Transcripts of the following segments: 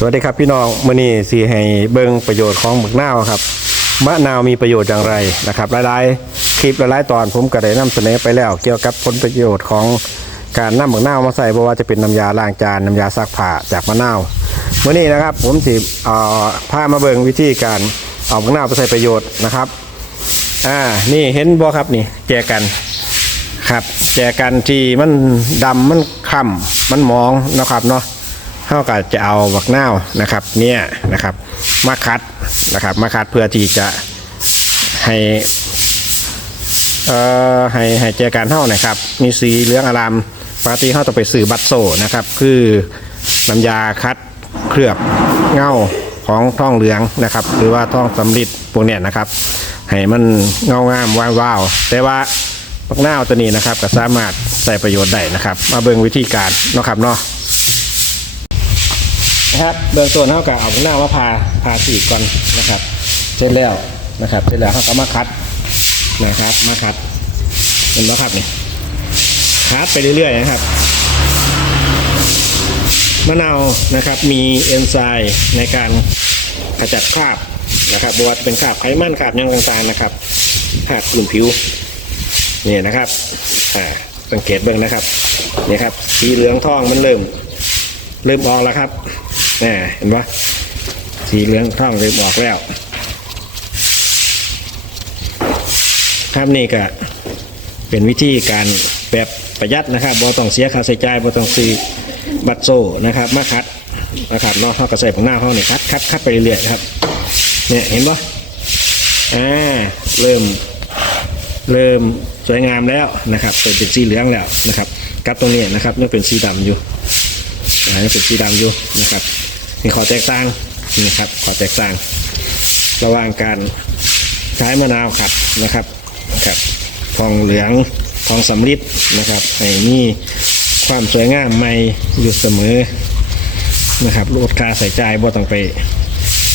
สวัสดีครับพี่น้องมื้อนี้สิให้เบิ่งประโยชน์ของมะนาวครับมะนาวมีประโยชน์อย่างไรนะครับหลายๆคลิปหลายๆตอนผมก็ได้นำเสนอไปแล้วเกี่ยวกับผลประโยชน์ของการนำมะนาวมาใส่บ่ว่าจะเป็นน้ำยาล้างจานน้ำยาซักผ้าจากมะนาวมื้อนี้นะครับผมสิเอ่อพามาเบิ่งวิธีการเอามะนาวไปใส่ประโยชน์นะครับอ่านี่เห็นบ่ครับนี่แจกันครับแจกันที่มันดำมันค่ำมันมองนะครับเนาะ เท่ากับจะเอาบักนาวนะครับเนี่ยนะครับมาคัดนะครับมาคัดเพื่อที่จะให้เอ่อให้ให้แจกันเท่านะครับ มีสีเหลืองอารามปกติเท่าต้องไปสื่อบัตโซนะครับ คือน้ำยาคัดเคลือบเงาของท่องเหลืองนะครับ หรือว่าท่องสำลิดพวกเนี้ยนะครับให้มันเงางามวาววาวแต่ว่าปักหน้าวตัวนี้นะครับก็สามารถใส่ประโยชน์ได้นะครับ มาเบิ่งวิธีการนะครับเนาะ นะครับเบื้องต้นเท่ากับเอาหน้าวมาพาพาสีก่อนนะครับเสร็จแล้วนะครับเสร็จแล้วเขาก็มาคัดนะครับ มาคัดเห็นไหมครับนี่คัดไปเรื่อยๆนะครับมะนาวนะครับมีเอนไซม์ในการขจัดคราบนะครับบวาจะเป็นคราบไขมันคราบยังต่างๆนะครับคราบกลุ่มผิวนี่นะครับอ่าสังเกตเบิ่งนะครับนี่ครับสีเหลืองทองมันเริ่ม เริ่มออกแล้วครับ นี่เห็นปะสีเหลืองท่องเริ่มออกแล้ว ครับนี่ก็เป็นวิธีการแบบประหยัดนะครับบ่ต้องเสียค่าใช้จ่ายบ่ต้องซื้อบัตรโซนะครับมาคัดนะครับนอกเขาก็ใส่ของหน้าเขาเนี่ยคัดคัดคัดไปเรื่อยๆครับเนี่ยเห็นปะอ่าเริ่มเริ่มสวยงามแล้วนะครับเป็นสีเหลืองแล้วนะครับกับตรงนี้นะครับยังเป็นสีดำอยู่ อ่ายังเป็นสีดำอยู่นะครับนี่ขอแตกต่างนะครับ ขอแตกต่าง ระหว่างการใช้มะนาวขัดนะครับครับทองเหลืองทองสำริดนะครับให้มีความสวยงามใหม่อยู่เสมอนะครับลดค่าใส่ใจบ่ต้องไป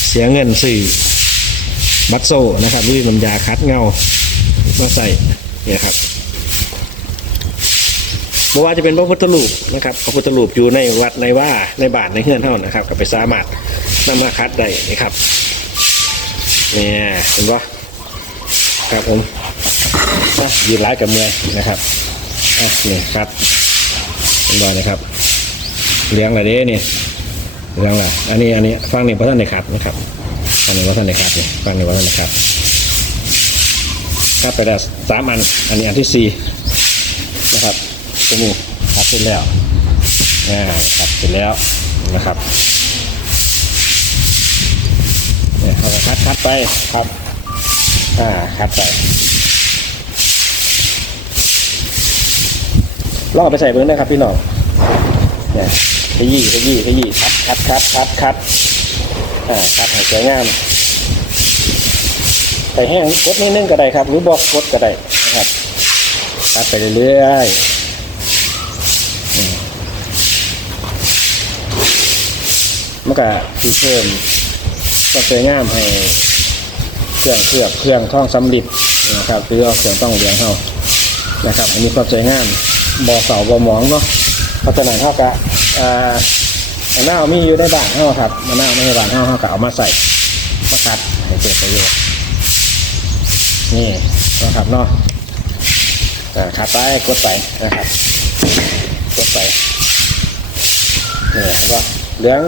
เสียเงินซื้อบัตโซนะครับหรือน้ำยาคัดเงามาใส่เนี่ยครับ บว่าจะเป็นพระพุทธรูปนะครับพระพุทธรูปอยู่ในวัดในว่าในบานในเฮือนเท่านะครับก็ไปสามารถนำมาคัดได้นะครับเนี่ยเห็นปะครับผมอะยืนร้ายกับเมื่อยนะครับอะนี่ครับเห็นปะนะครับเลี้ยงอะไรเด้นี่เลี้ยงอะไรอันนี้อันนี้ฟังนี่พระท่านในขัดนะครับฟังนี่พระท่านในขัดนี่ฟังนี่พระท่านในขัดครับไปแล้วสามอันอันนี้อันที่สี่ ตัวนี้ครับเสร็จแล้วอ่าครับเสร็จแล้วนะครับเนี่ยเราคัดคัดไปครับอ่าคัดไปลองไปใส่เบิ้งได้ครับพี่น้องเนี่ยขยี้ขยี้ขยี้คัดคัดคัดคัดคัดอ่าคัดให้สวยงามใส่แห้งกดนิดนึงก็ได้ครับ หรือบอกกดก็ได้นะครับตัดไปเรื่อยๆ มันก็สีเพิ่มความสวยงามให้เครื่องเคลือบเครื่องท่องสำลิดนะครับหรือเอาเครื่องต้องเหลืองเขานะครับ อันนี้ความสวยงามบ่อเสาบ่อหมองเนาะเพราะฉะนั้นเท่ากับอ่ามะนาวมีอยู่ในบ้านเขาครับมะนาวไม่ในบ้านเขาเขาก็เอามาใส่มาคัดให้เกิดประโยชน์นี่นะครับเนาะอ่าขาไปกดไปนะครับ กดไปนี่แล้วก็เหลือง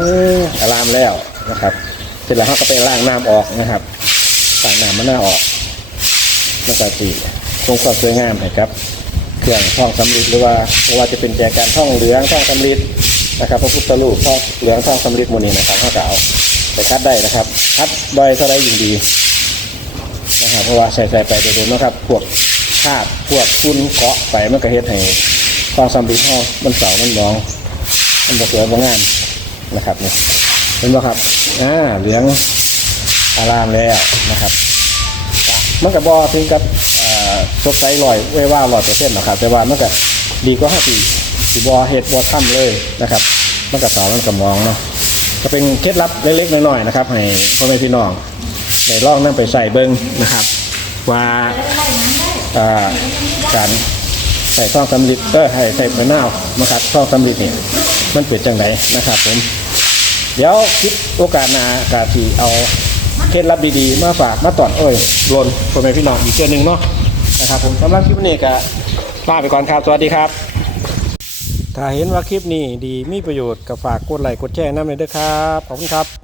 อารามแล้วนะครับ เสร็จแล้วเขาก็ไปล้างน้ำออกนะครับล้างน้ำมันน่าออกมันก็สีคงความสวยงามนะครับ เครื่องท่องสำริดหรือว่าไม่ว่าจะเป็นแจกันท่องเหลืองท่องสำริดนะครับพระพุทธรูปท่องเหลืองท่องสำริดมูนี่นะครับเขาก็เอาไปคัดได้นะครับคัดใบเท่าไรยิ่งดีนะครับเพราะว่าใส่ใส่ไปโดยๆนะครับพวกคาบพวกฟุ้นเกาะไปมันก็เฮ็ดให้ ความสำริดเฮามันเสามันมอง มันบ่สวยบ่งามนะครับนี่เห็นบ่ครับอ่าเหลืองอารามแล้วนะครับมันก็บ่ถึงกับสดใสลอยไว้ว่าร้อยเปอร์เซ็นต์หรอกครับแต่ว่ามันก็ดีกว่าห้าปีสิบ่เฮ็ดบ่ทำเลยนะครับมันก็เสามันก็มองเนาะก็เป็นเคล็ดลับเล็กๆน้อยๆนะครับให้พ่อแม่พี่น้องได้ลองนั่งไปใส่เบิ้งนะครับ ว่าการ ใส่ซองสำลิดเออให้ใส่มะนาวนะครับซองสำลิดนี่มันเปลี่ยนจังไดนะครับผมเดี๋ยวคลิปโอกาสหนากาสีเอาเคล็ดลับดีๆ มาฝากมาตอดเอ้ยโลนพ่อแม่พี่น้องอีกเชือหนึ่งเนาะนะครับผมสำหรับคลิปนี้ก็ลาไปก่อนครับ สวัสดีครับ ถ้าเห็นว่าคลิปนี้ดีมีประโยชน์ก็ฝากกดไลค์กดแชร์น้ำเลยด้วยครับ ขอบคุณครับ